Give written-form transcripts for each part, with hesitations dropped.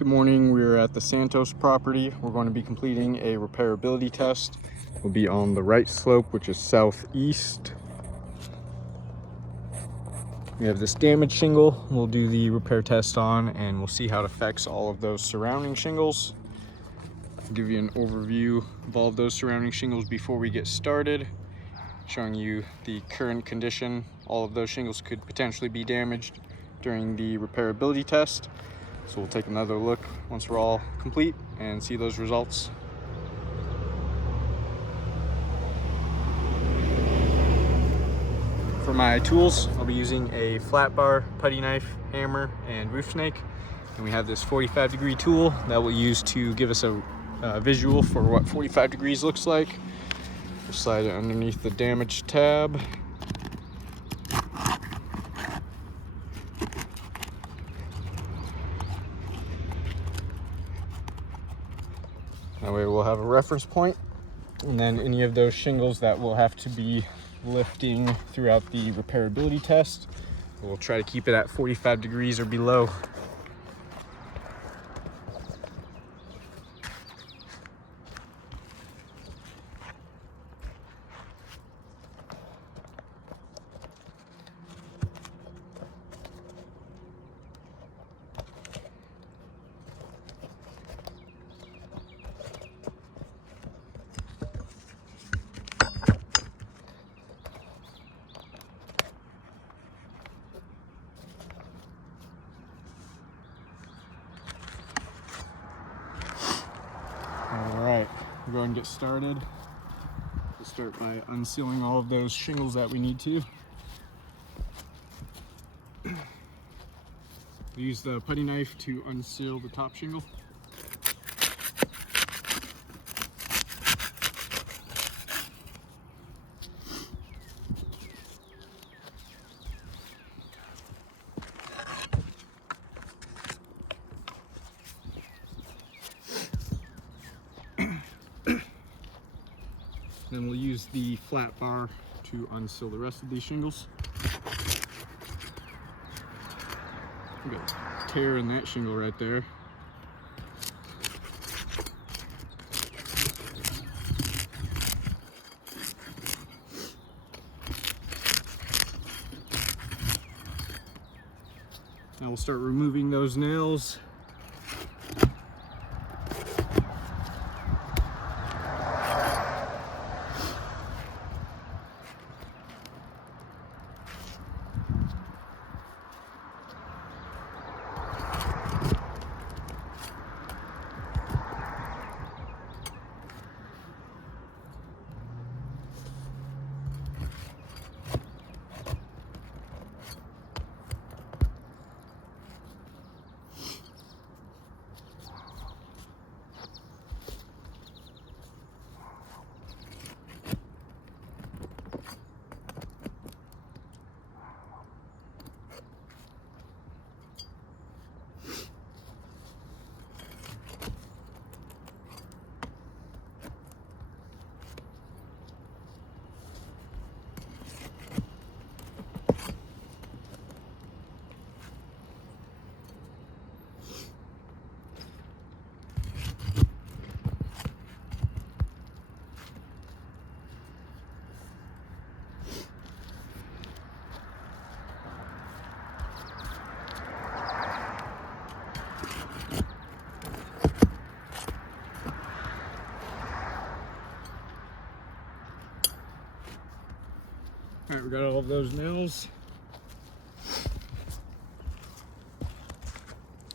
Good morning, we're at the Santos property. We're going to be completing a repairability test. We'll be on the right slope, which is southeast. We have this damaged shingle we'll do the repair test on, and we'll see how it affects all of those surrounding shingles. I'll give you an overview of all of those surrounding shingles before we get started, showing you the current condition. All of those shingles could potentially be damaged during the repairability test. So we'll take another look once we're all complete and see those results. For my tools, I'll be using a flat bar, putty knife, hammer, and roof snake. And we have this 45-degree tool that we'll use to give us a visual for what 45 degrees looks like. Just slide it underneath the damaged tab. That way we'll have a reference point, and then any of those shingles that we'll have to be lifting throughout the repairability test, we'll try to keep it at 45 degrees or below. Alright, we'll go ahead and get started. We'll start by unsealing all of those shingles that we need to. We use the putty knife to unseal the top shingle. Then we'll use the flat bar to unseal the rest of these shingles. We got a tear in that shingle right there. Now we'll start removing those nails. All right, we got all of those nails.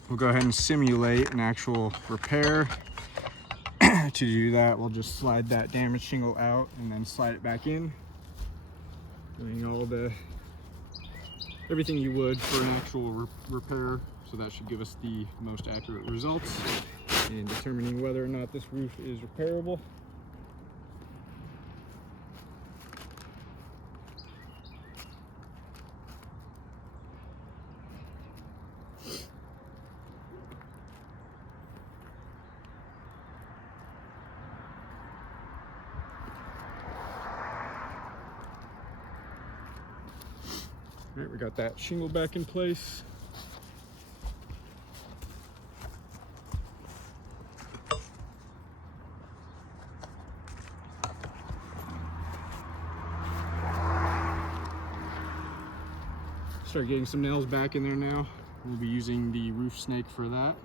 We'll go ahead and simulate an actual repair. To do that, we'll just slide that damaged shingle out and then slide it back in, doing everything you would for an actual repair. So that should give us the most accurate results in determining whether or not this roof is repairable. All right, we got that shingle back in place. Start getting some nails back in there now. We'll be using the roof snake for that.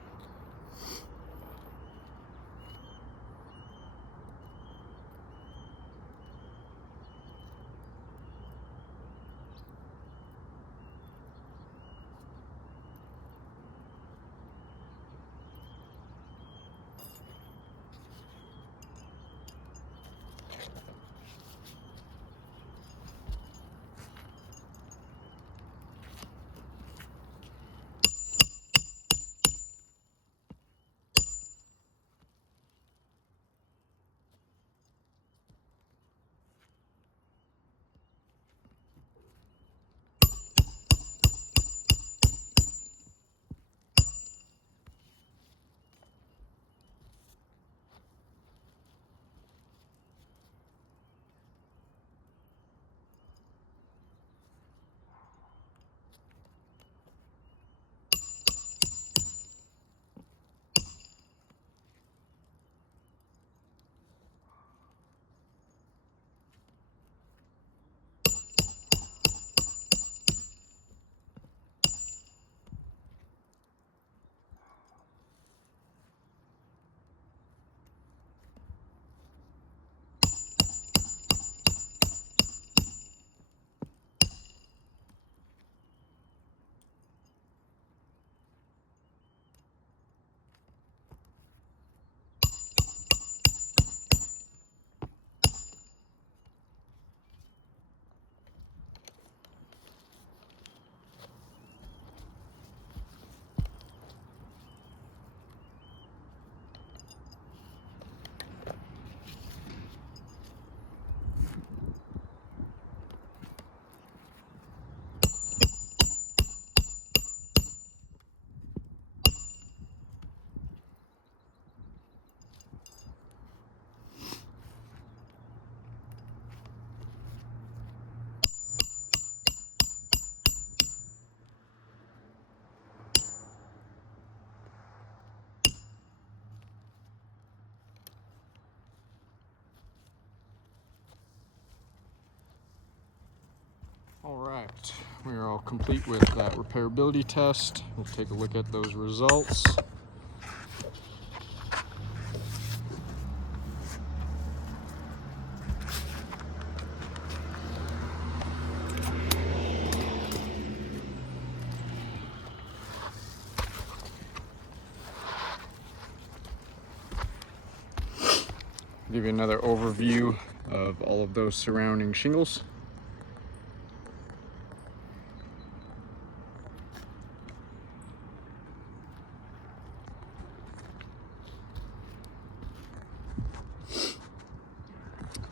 All right, we are all complete with that repairability test. We'll take a look at those results. Give you another overview of all of those surrounding shingles.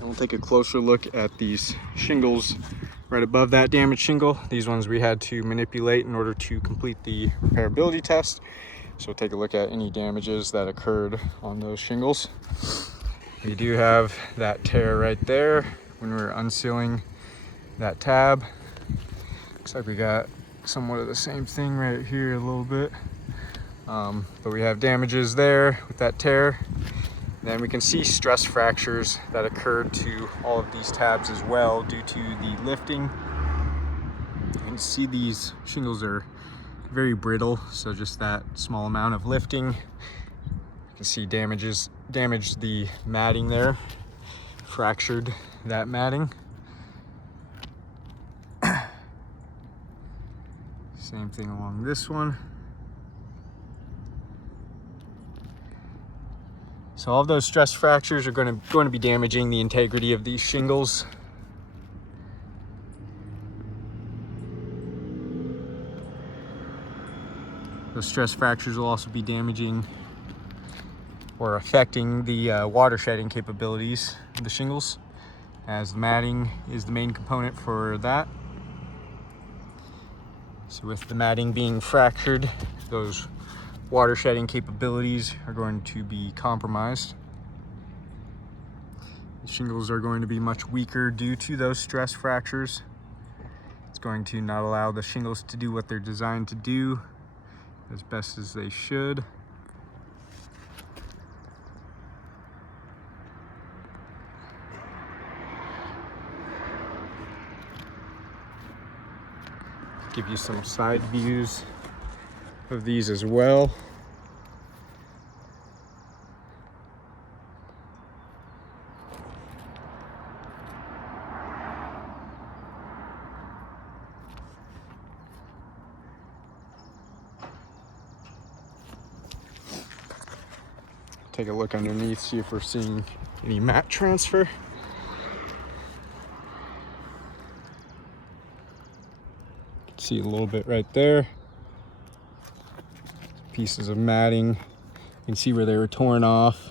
And we'll take a closer look at these shingles right above that damaged shingle. These ones we had to manipulate in order to complete the repairability test. So we'll take a look at any damages that occurred on those shingles. We do have that tear right there when we were unsealing that tab. Looks like we got somewhat of the same thing right here a little bit. But we have damages there with that tear. Then we can see stress fractures that occurred to all of these tabs as well due to the lifting. You can see these shingles are very brittle, so just that small amount of lifting. You can see damaged the matting there, fractured that matting. Same thing along this one. So all of those stress fractures are going to be damaging the integrity of these shingles. Those stress fractures will also be damaging or affecting the water shedding capabilities of the shingles, as the matting is the main component for that. So with the matting being fractured, those water shedding capabilities are going to be compromised. The shingles are going to be much weaker due to those stress fractures. It's going to not allow the shingles to do what they're designed to do as best as they should. Give you some side views of these as well. Take a look underneath, see if we're seeing any mat transfer. See a little bit right there. Pieces of matting. You can see where they were torn off.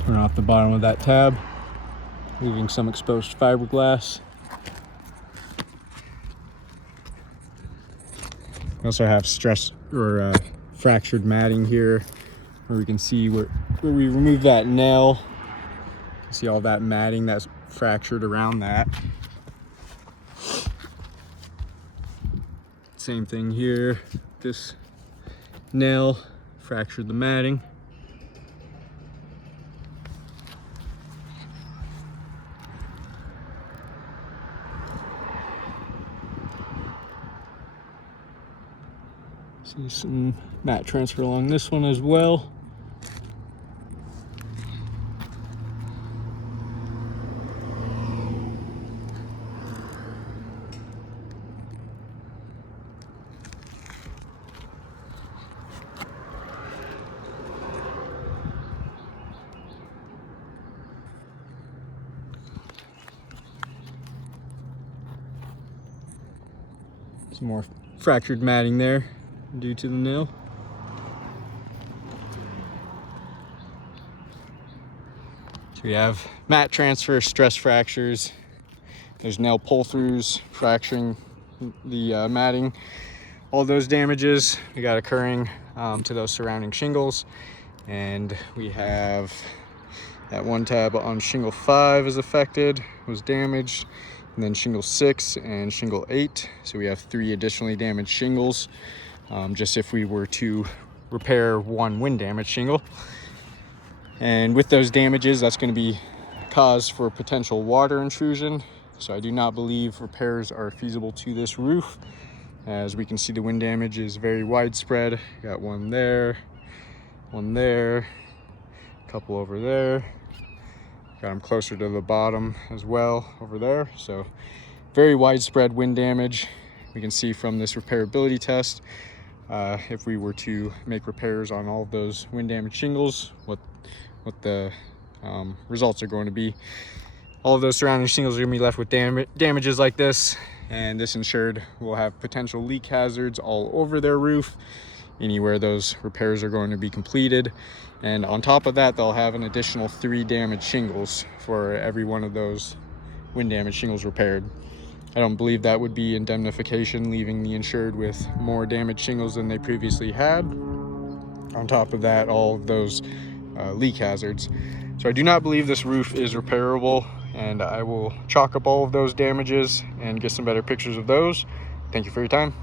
Torn off the bottom of that tab, leaving some exposed fiberglass. We also have stress or fractured matting here, where we can see where we removed that nail. You see all that matting that's fractured around that. Same thing here. This nail fractured the matting. See some mat transfer along this one as well. Some more fractured matting there due to the nail. So we have mat transfer, stress fractures. There's nail pull-throughs, fracturing the matting. All those damages we got occurring to those surrounding shingles. And we have that one tab on shingle 5 is affected, was damaged. And then shingle 6 and shingle 8. So we have 3 additionally damaged shingles. Just if we were to repair one wind damage shingle. And with those damages, that's going to be cause for potential water intrusion. So I do not believe repairs are feasible to this roof. As we can see, the wind damage is very widespread. Got one there, a couple over there. Got them closer to the bottom as well over there. So very widespread wind damage. We can see from this repairability test, if we were to make repairs on all of those wind damage shingles, what the results are going to be. All of those surrounding shingles are going to be left with damages like this, and this insured will have potential leak hazards all over their roof, anywhere those repairs are going to be completed. And on top of that, they'll have an additional 3 damaged shingles for every one of those wind damage shingles repaired. I don't believe that would be indemnification, leaving the insured with more damaged shingles than they previously had. On top of that, all of those leak hazards. So I do not believe this roof is repairable, and I will chalk up all of those damages and get some better pictures of those. Thank you for your time.